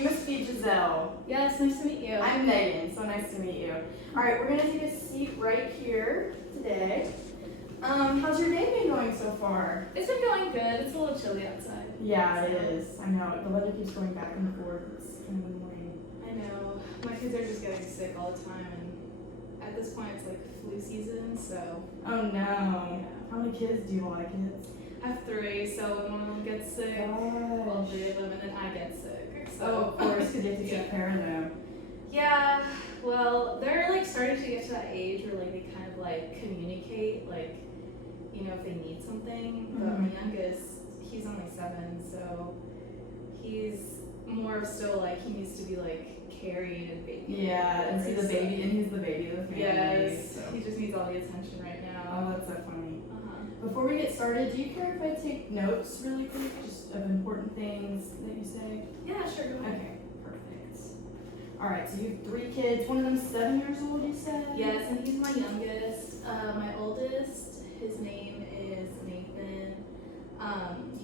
you must be Giselle. Yes, nice to meet you. I'm Megan, so nice to meet you. All right, we're gonna take a seat right here today. How's your day been going so far? It's been going good. It's a little chilly outside. Yeah, it is. I know. The weather keeps going back and forth. It's kind of annoying. I know. My kids are just getting sick all the time, and at this point, it's like flu season, so. Oh no. Yeah. How many kids do you want, kids? I have 3, so when one of them gets sick, all 3 of them, and then I get sick. So. Oh, of course, because you have to Yeah. take care of them. Yeah, well, they're like starting to get to that age where like they kind of like communicate, like, you know, if they need something. But my youngest, he's only 7, so he's more of still like he needs to be like carried and baby. Yeah, and see the baby, and he's the baby of the family. Yes, So. he just needs all the attention right now. Oh, that's so funny. Uh-huh. Before we get started, do you care if I take notes really quick, just of important things that you say? Yeah, sure. Go ahead. Okay, perfect. All right, so you have 3 kids. One of them's 7 years old, you said? Yes, and he's my youngest. My oldest, his name is Nathan.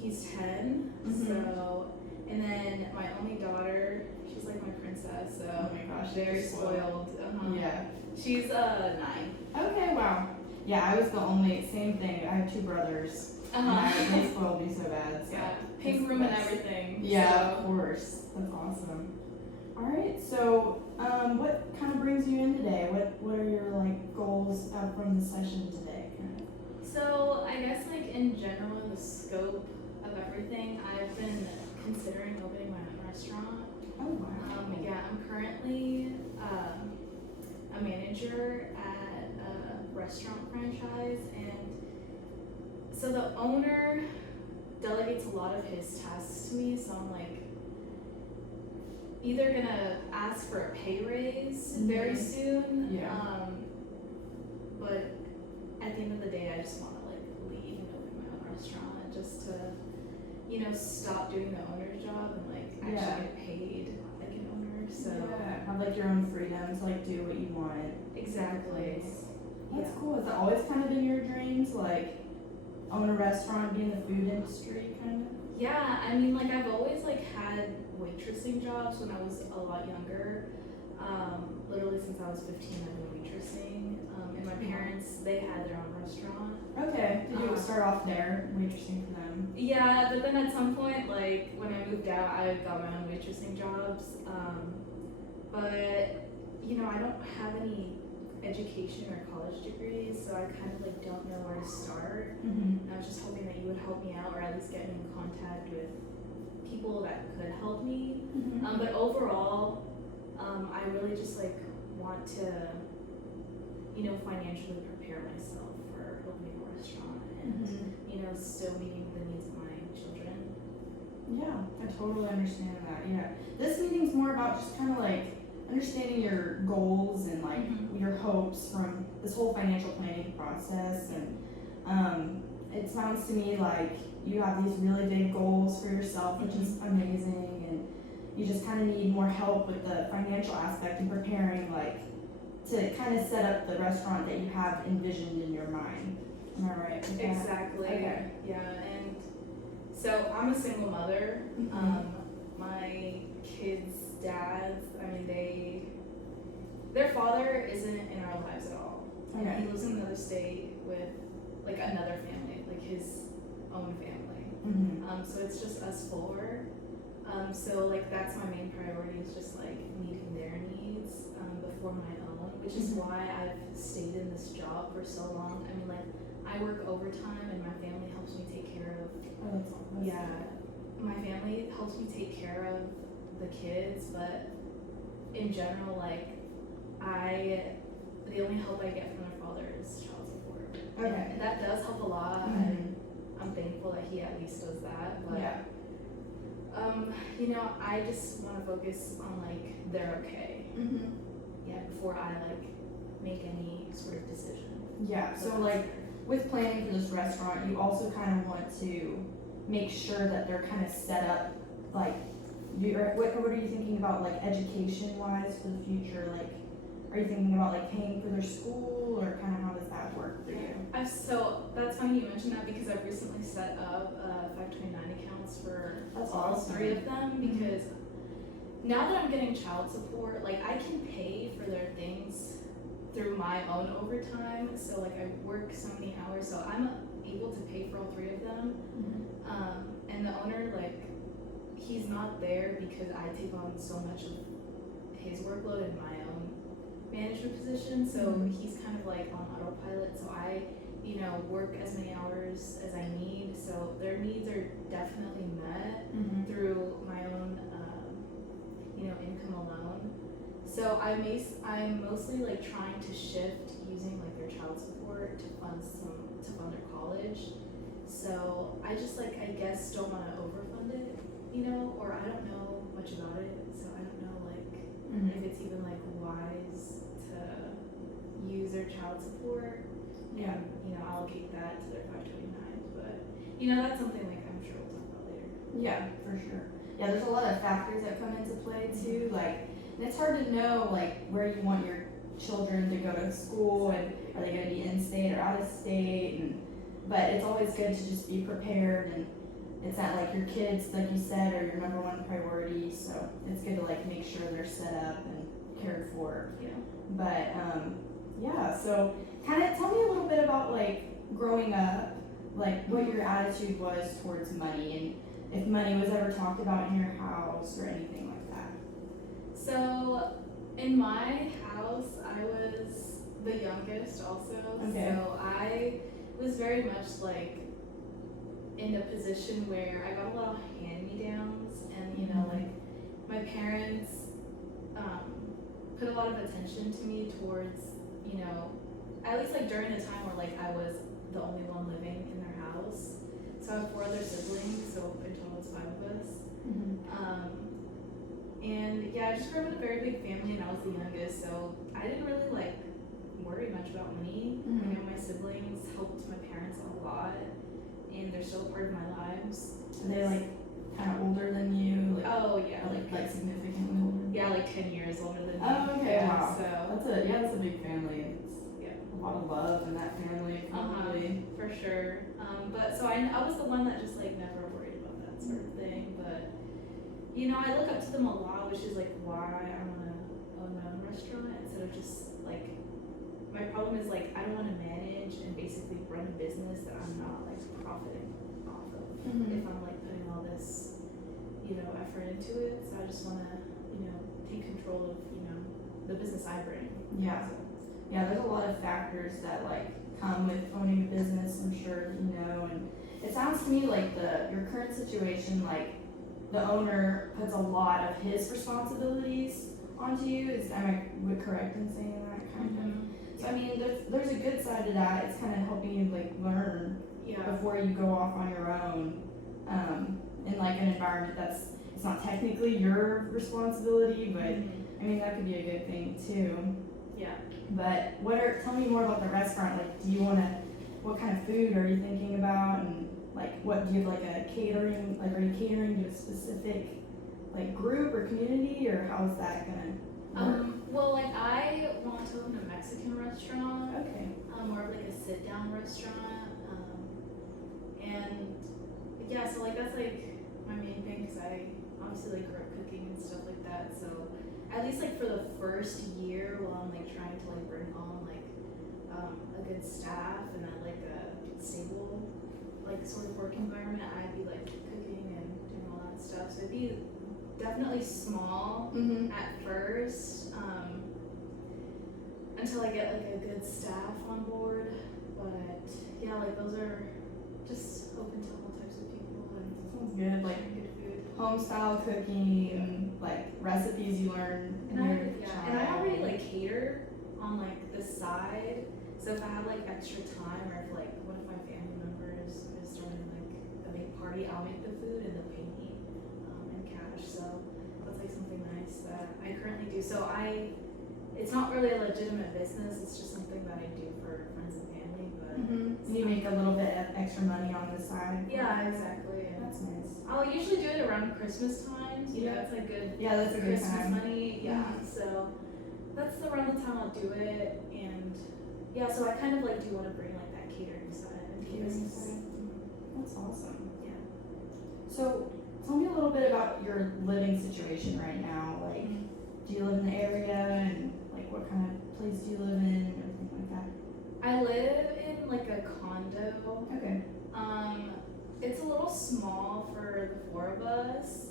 He's 10. Mhm. So, and then my only daughter, she's like my princess. So, Oh my gosh, very you're spoiled. Yeah. She's 9. Okay, wow. Yeah, I was the only, same thing. I have 2 brothers. And they spoiled me so bad. So. Yeah, pink room and everything. Yeah, So. of course. That's awesome. All right, so what kind of brings you in today? What are your like goals from the session today? So I guess like in general, in the scope of everything, I've been considering opening my own restaurant. Oh wow. Yeah, I'm currently a manager at a restaurant franchise, and so the owner delegates a lot of his tasks to me. So I'm like either gonna ask for a pay raise very soon. Yeah. But at the end of the day, I just want to like leave and open my own restaurant just to, you know, stop doing the owner's job and like actually get paid like an owner. So yeah, have like your own freedom to like do what you want. exactly. That's cool. Has it always kind of been your dream to like own a restaurant, be in the food industry, kind of? Yeah, I mean, like I've always like had waitressing jobs when I was a lot younger. Literally since I was 15, I've been waitressing. And my parents, they had their own restaurant. Okay. Did you start off there, waitressing for them? Yeah, but then at some point, like when I moved out, I got my own waitressing jobs. But you know, I don't have any education or college degrees, so I kind of like don't know where to start. Mm-hmm. And I was just hoping that you would help me out, or at least get me in contact with people that could help me. Mm-hmm. But overall, I really just like want to, you know, financially prepare myself for opening a restaurant and you know, still meeting the needs of my children. Yeah, I totally understand that. Yeah, this meeting's more about just kind of like understanding your goals and like your hopes from this whole financial planning process. And it sounds to me like you have these really big goals for yourself, which is amazing. And you just kind of need more help with the financial aspect and preparing, like, to kind of set up the restaurant that you have envisioned in your mind. Am I right with that? Exactly. Okay. Yeah, and so I'm a single mother. My kids' dads, I mean, their father isn't in our lives at all. Okay. And he lives in another state with like another family, like his own family. So it's just us 4. So like that's my main priority, is just like meeting their needs before my own, which is why I've stayed in this job for so long. I mean, like I work overtime and my family helps me take care of. Oh, that's awesome. Yeah, my family helps me take care of the kids, but in general, like the only help I get from their father is child support. Okay. And that does help a lot, and I'm thankful that he at least does that. But Yeah. you know, I just want to focus on like they're okay. Yeah, before I like make any sort of decision. Yeah. So like with planning for this restaurant, you also kind of want to make sure that they're kind of set up like what are you thinking about like education wise for the future? Like, are you thinking about like paying for their school, or kind of how does that work for you? So that's funny you mentioned that, because I've recently set up 529 accounts for That's all awesome. 3 of them, because now that I'm getting child support, like I can pay for their things through my own overtime. So like I work so many hours, so I'm able to pay for all three of them. And the owner, like, he's not there because I take on so much of his workload in my own management position. So he's kind of like on autopilot. So I, you know, work as many hours as I need. So their needs are definitely met through my own, you know, income alone. So I'm mostly like trying to shift using like their child support to fund their college. So I just like, I guess, don't want to overfund it, you know, or I don't know much about it, so I don't know like if it's even like wise to use their child support and, you know, allocate that to their 529s. But you know, that's something like I'm sure we'll talk about later. Yeah, for sure. Yeah, there's a lot of factors that come into play too, like, and it's hard to know like where you want your children to go to school, and are they going to be in state or out of state, and but it's always good to just be prepared, and it's not like your kids, like you said, are your number one priority, so it's good to like make sure they're set up and cared for. Yeah. But yeah, so kind of tell me a little bit about like growing up, like what your attitude was towards money, and if money was ever talked about in your house or anything like that. So in my house, I was the youngest also. Okay. So I was very much like in a position where I got a lot of hand-me-downs, and you know, like my parents put a lot of attention to me towards, you know, at least like during the time where like I was the only one living in their house. So I have 4 other siblings, so in total it's 5 of us. And yeah, I just grew up in a very big family, and I was the youngest, so I didn't really like worry much about money. You know, my siblings helped my parents a lot, and they're still a part of my lives. Are they like kind of older than you? Like, Oh yeah, like significantly older? yeah, like 10 years older than me. Oh, okay, Yeah, wow. So That's a big family. It's a lot of love in that family, probably. for sure. But so I was the one that just like never worried about that sort of thing. But you know, I look up to them a lot, which is like why I want to own my own restaurant instead of just like, my problem is like I don't want to manage and basically run a business that I'm not like profiting off of. If I'm like putting all this, you know, effort into it. So I just want to, you know, take control of, you know, the business I bring. Yeah. So, Yeah, there's a lot of factors that like come with owning a business, I'm sure you know, and it sounds to me like your current situation, like the owner puts a lot of his responsibilities onto you. Am I correct in saying that kind of? So I mean, there's a good side to that. It's kind of helping you like learn yeah. before you go off on your own, in like an environment it's not technically your responsibility, but I mean that could be a good thing too. Yeah. But tell me more about the restaurant. Like, what kind of food are you thinking about, and like what do you have like a catering? Like, are you catering to a specific like group or community, or how is that gonna work? Well, like I want to open a Mexican restaurant. Okay. More of like a sit-down restaurant. And yeah, so like that's like my main thing, because I obviously like grew up cooking and stuff like that. So at least like for the first year, while I'm like trying to like bring on like a good staff and like a stable like sort of work environment, I'd be like cooking and doing all that stuff. So it'd be definitely small at first, until I get like a good staff on board. But yeah, like those are just open to all types of people and Sounds good. Like good food. home style cooking, like recipes you learn. And I already like cater on like the side. So if I have like extra time, or if like one of my family members is throwing like a big party, I'll make the food and they'll pay me in cash. So that's like something nice that I currently do. So it's not really a legitimate business. It's just something that I do for friends and family. But You make a little bit of extra money on the side. yeah, exactly. And That's nice. I'll usually do it around Christmas times. You know, it's like good. Yeah, that's a good Christmas time. money, yeah. So that's around the time I'll do it, and yeah. So I kind of like do want to bring like that catering side into the Catering business. side. That's awesome. Yeah. So tell me a little bit about your living situation right now. Like, do you live in the area, and like what kind of place do you live in, and everything like that? I live in like a condo. Okay. It's a little small for the four of us.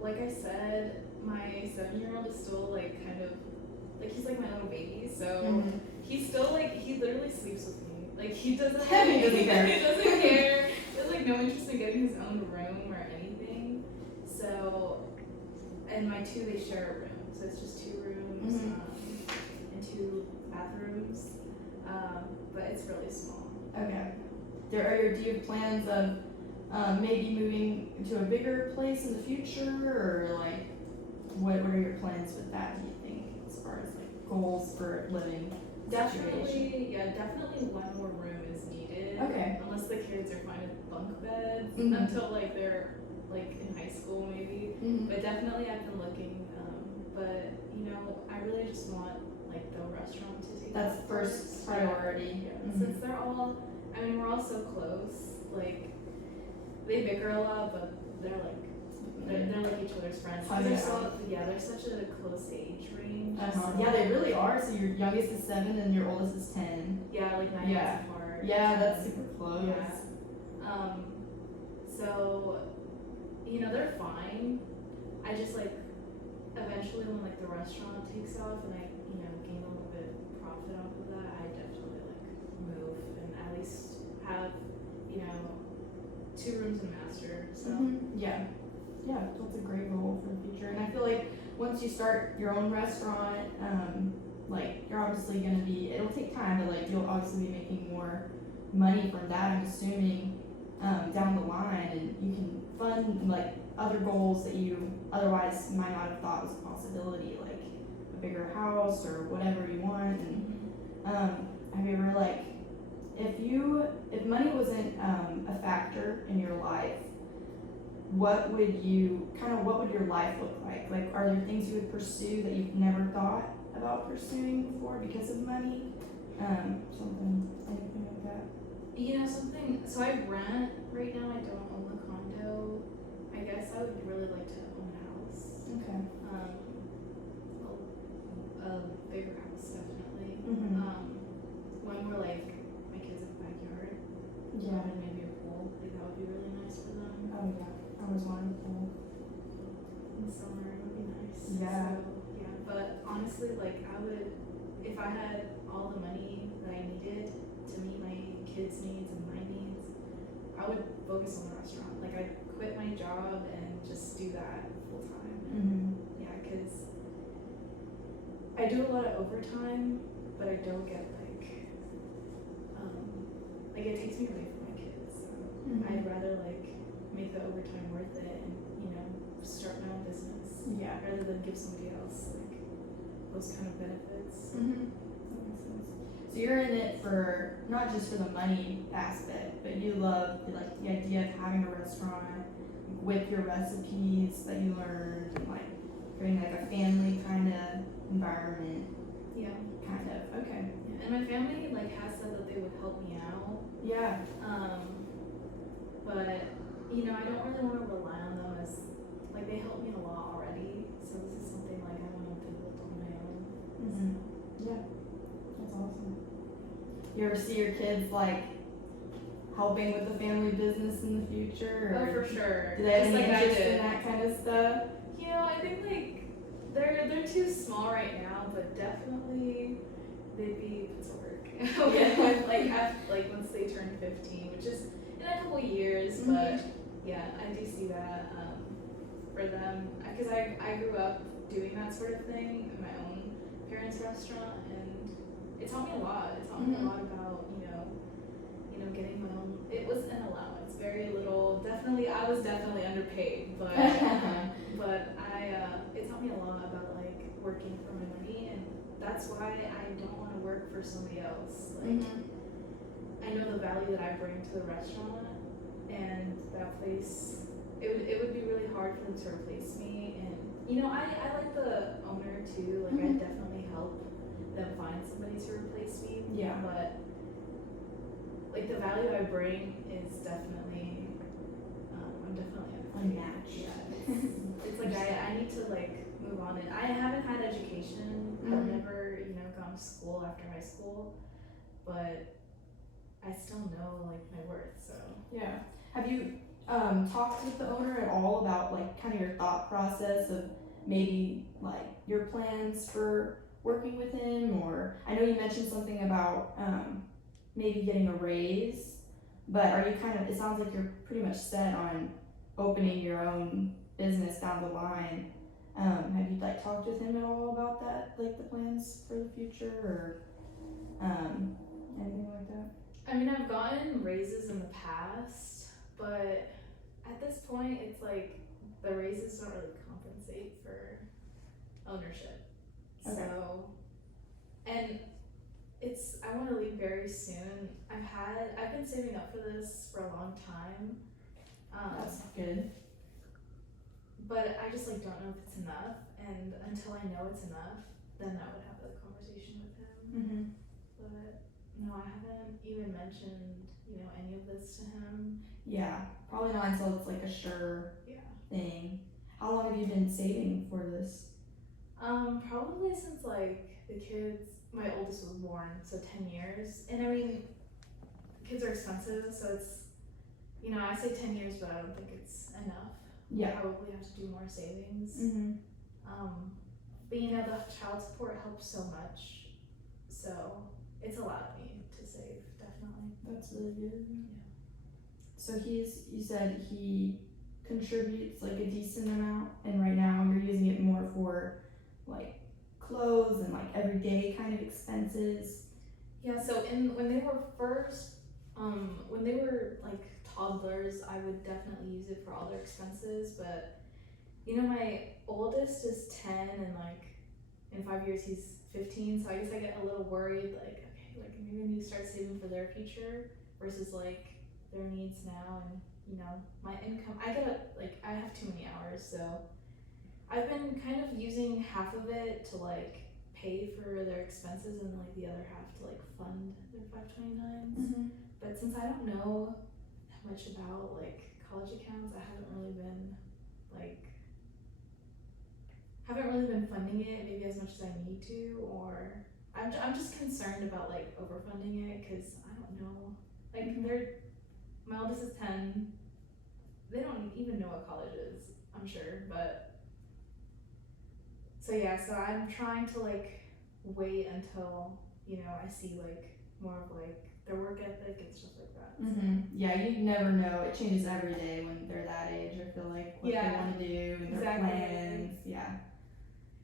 Like I said, my 7-year-old is still like kind of like he's like my little baby, so he's still like he literally sleeps with me. Like he doesn't He doesn't care. he doesn't care. He has like no interest in getting his own room or anything. So, and my two, they share a room, so it's just 2 rooms and 2 bathrooms. But it's really small. Okay. Do you have plans of maybe moving to a bigger place in the future, or like what are your plans with that? Do you think, as far as like goals for living situation? Definitely one more room is needed. Okay. Unless the kids are fine with bunk beds until like they're like in high school maybe. But definitely I've been looking. But you know, I really just want like the restaurant to take. That's first priority. Yeah. Since they're all, I mean, we're all so close. Like they bicker a lot, but they're like they're like each other's friends. They're such a close age range. So. Yeah, they really are. So your youngest is 7 and your oldest is 10. Yeah, like 9 years apart. Yeah, that's super close. Yeah. So, you know, they're fine. I just like eventually when like the restaurant takes off and I, you know, gain a little bit of profit off of that, I definitely like move and at least have, you know, 2 rooms and a master. So yeah, that's a great goal for the future. And I feel like once you start your own restaurant, like you're obviously gonna be, it'll take time, but like you'll obviously be making more money from that, I'm assuming, down the line, and you can fund like other goals that you otherwise might not have thought was a possibility, like a bigger house or whatever you want. And have you ever like, if money wasn't a factor in your life, what would your life look like? Like, are there things you would pursue that you've never thought about pursuing before because of money? Anything like that? You know, so I rent right now, I don't own a condo. I guess I would really like to own a house. Okay. A bigger house, definitely. One where like my kids have a backyard. Yeah. And maybe a pool. Like that would be really nice for them. Oh yeah. I always wanted a pool. In the summer, it would be nice. Yeah. So, yeah, but honestly, like I would, if I had all the money that I needed to meet my kids' needs and my needs, I would focus on the restaurant. Like I'd quit my job and just do that full time. Yeah, because I do a lot of overtime, but I don't get like it takes me away from my kids. So I'd rather like make the overtime worth it and, you know, start my own business. Yeah. Rather than give somebody else like those kind of benefits. That makes sense. So you're in it for not just for the money aspect, but you love the idea of having a restaurant with your recipes that you learned, and like creating like a family kind of environment. Yeah. Kind of. Okay. Yeah. And my family like has said that they would help me out. Yeah. But you know, I don't really want to rely on them as like they help me a lot already. So this is something like I want to build on my own. Yeah. That's awesome. You ever see your kids like helping with the family business in the future? Oh, for sure. Do they have Just any like interest in that kind of stuff? You know, I think like they're too small right now, but definitely they'd be put to work. Like once they turn 15, which is in a couple years, but yeah, I do see that for them because I grew up doing that sort of thing in my own parents' restaurant, and it taught me a lot. It taught me a lot about you know getting my own. It was an allowance, very little. Definitely, I was definitely underpaid, but it taught me a lot about like working for my money, and that's why I don't want to work for somebody else. Like I know the value that I bring to the restaurant, and that place. It would be really hard for them to replace me, and you know I like the owner too. Like I definitely help them find somebody to replace me. Yeah. But like the value I bring is definitely I'm definitely unmatched. Yeah, it's like I need to like move on, and I haven't had education. I've Mhm. never, gone to school after high school, but I still know like my worth. So Yeah. Have you talked with the owner at all about like kind of your thought process of maybe like your plans for working with him? Or I know you mentioned something about maybe getting a raise, but are you kind of, it sounds like you're pretty much set on opening your own business down the line. Have you like talked with him at all about that, like the plans for the future or anything like that? I mean, I've gotten raises in the past, but at this point, it's like the raises don't really compensate for ownership. Okay. So, and I want to leave very soon. I've been saving up for this for a long time. That's good. But I just like don't know if it's enough, and until I know it's enough, then I would have the conversation with him. Mm-hmm. But no, I haven't even mentioned, any of this to him. Yeah, probably not until it's like a sure Yeah. thing. How long have you been saving for this? Probably since like my oldest was born, so 10 years. And I mean, kids are expensive, so it's, I say 10 years, but I don't think it's enough. Yeah. Probably have to do more savings. Mm-hmm. But the child support helps so much, so it's allowed me to save, definitely. That's really good. Yeah. So you said he contributes like a decent amount, and right now you're using it more for like clothes and like everyday kind of expenses. Yeah, so when they were when they were like toddlers, I would definitely use it for all their expenses, but my oldest is 10 and like in 5 years he's 15, so I guess I get a little worried, like, okay, like maybe I need to start saving for their future versus like their needs now, and my income, I have too many hours, so I've been kind of using half of it to like pay for their expenses and like the other half to like fund their 529s. Mm-hmm. But since I don't know that much about like college accounts, I haven't really been funding it maybe as much as I need to, or I'm just concerned about like overfunding it because I don't know. Like my oldest is 10. They don't even know what college is, I'm sure, but so yeah, so I'm trying to like wait until I see like more of like their work ethic and stuff like that. Mm-hmm. Yeah, you never know. It changes every day when they're that age. I feel like what they want to do and their plans. Yeah,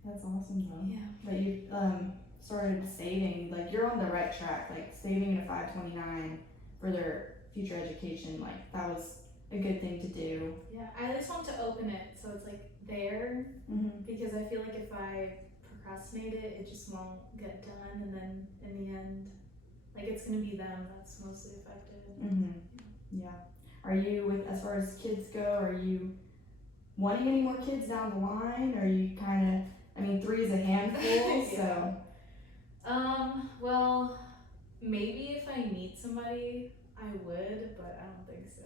that's awesome though. Yeah. That you started saving. Like you're on the right track. Like saving in a 529 for their future education. Like that was a good thing to do. Yeah, I just want to open it so it's like there, because I feel like if I procrastinate it, it just won't get done, and then in the end, like it's gonna be them that's mostly affected. Yeah. Are you, as far as kids go, are you wanting any more kids down the line? Or are you kind of, I mean, 3 is a handful, so. Well, maybe if I meet somebody, I would, but I don't think so.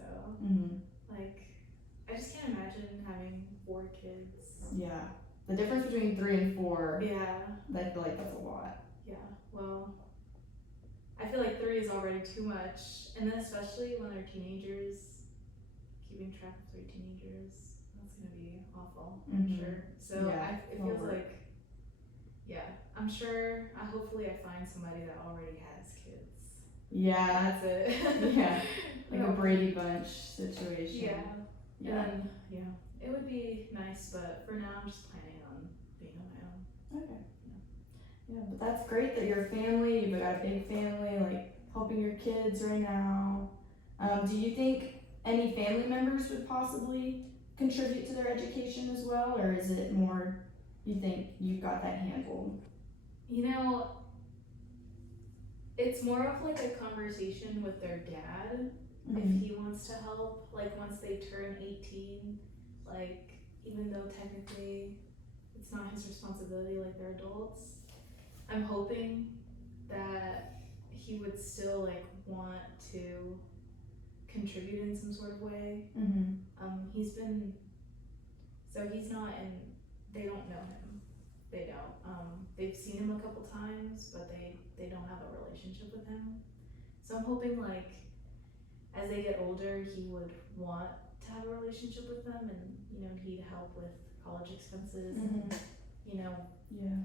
Like, I just can't imagine having 4 kids. Yeah. The difference between 3 and 4. Yeah. I feel like that's a lot. Yeah. Well, I feel like 3 is already too much, and then especially when they're teenagers, keeping track of 3 teenagers, that's gonna be awful. I'm sure. So yeah, it feels like, I'm sure. Hopefully, I find somebody that already has kids. Yeah. That's it. Yeah. Like a Brady Bunch situation. Yeah. And then, it would be nice, but for now, I'm just planning on being on my own. Okay. Yeah, but that's great that your family, you've got a big family, like helping your kids right now. Do you think any family members would possibly contribute to their education as well, or is it more, you think you've got that handled? It's more of like a conversation with their dad. If he wants to help, like once they turn 18, like even though technically it's not his responsibility, like they're adults, I'm hoping that he would still like want to contribute in some sort of way. He's been, so he's not in, they don't know him. They don't. They've seen him a couple times, but they don't have a relationship with him. So I'm hoping like as they get older, he would want to have a relationship with them, and he'd help with college expenses. And, Yeah.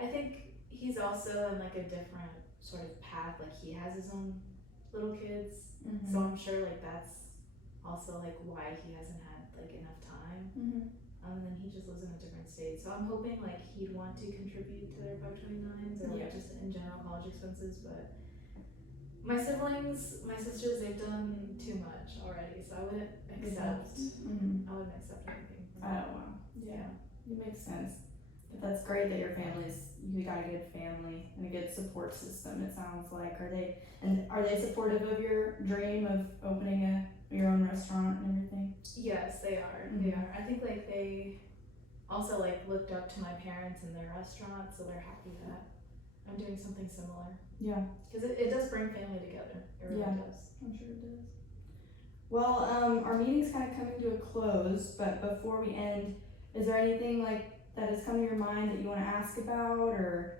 I think he's also in like a different sort of path. Like he has his own little kids, so I'm sure like that's also like why he hasn't had like enough time. And then he just lives in a different state. So I'm hoping like he'd want to contribute to their 529s or like just in general college expenses. But my siblings, my sisters, they've done too much already. So I wouldn't accept. I wouldn't accept anything. Oh wow. Yeah. It makes sense. But that's great that your you got a good family and a good support system. It sounds like. Are they supportive of your dream of opening your own restaurant and everything? Yes, they are. They are. I think like they also like looked up to my parents in their restaurant, so they're happy that I'm doing something similar. Yeah. Because it does bring family together. It really does. I'm sure it does. Well, our meeting's kind of coming to a close, but before we end, is there anything like that has come to your mind that you want to ask about, or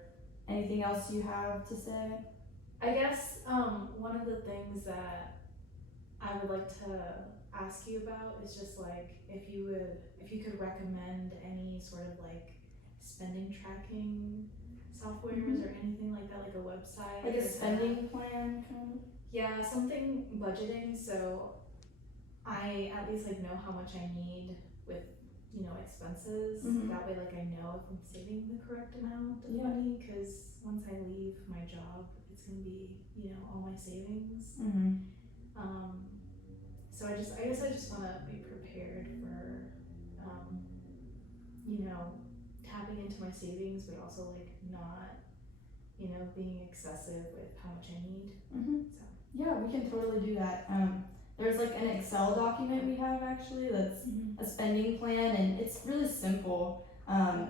anything else you have to say? I guess one of the things that I would like to ask you about is just like if you could recommend any sort of like spending tracking softwares or anything like that, like a website, like a spending plan kind of. Yeah, something budgeting, so I at least like know how much I need with expenses. That way like I know if I'm saving the correct amount of money, because once I leave my job it's gonna be all my savings. So I guess I just want to be prepared for tapping into my savings, but also like not being excessive with how much I need. So yeah, we can totally do that. There's like an Excel document we have actually that's a spending plan, and it's really simple.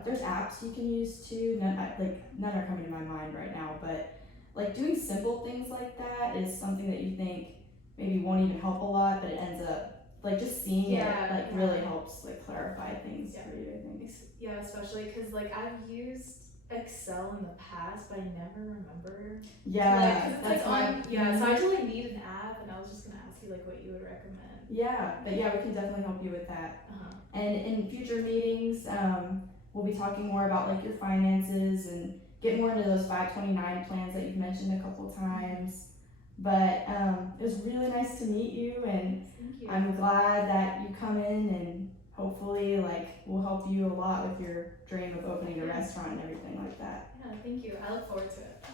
There's apps you can use too. None are coming to my mind right now, but like doing simple things like that is something that you think maybe won't even help a lot, but it ends up like just seeing it like really helps like clarify things for you, I think. Yeah, especially because like I've used Excel in the past, but I never remember. Yeah, that's on. Yeah, so I just like need an app, and I was just gonna ask you like what you would recommend. Yeah, but yeah, we can definitely help you with that. And in future meetings, we'll be talking more about like your finances and get more into those 529 plans that you've mentioned a couple times. But it was really nice to meet you, and Thank you. I'm glad that you come in, and hopefully like we'll help you a lot with your dream of opening a restaurant and everything like that. Yeah, thank you. I look forward to it.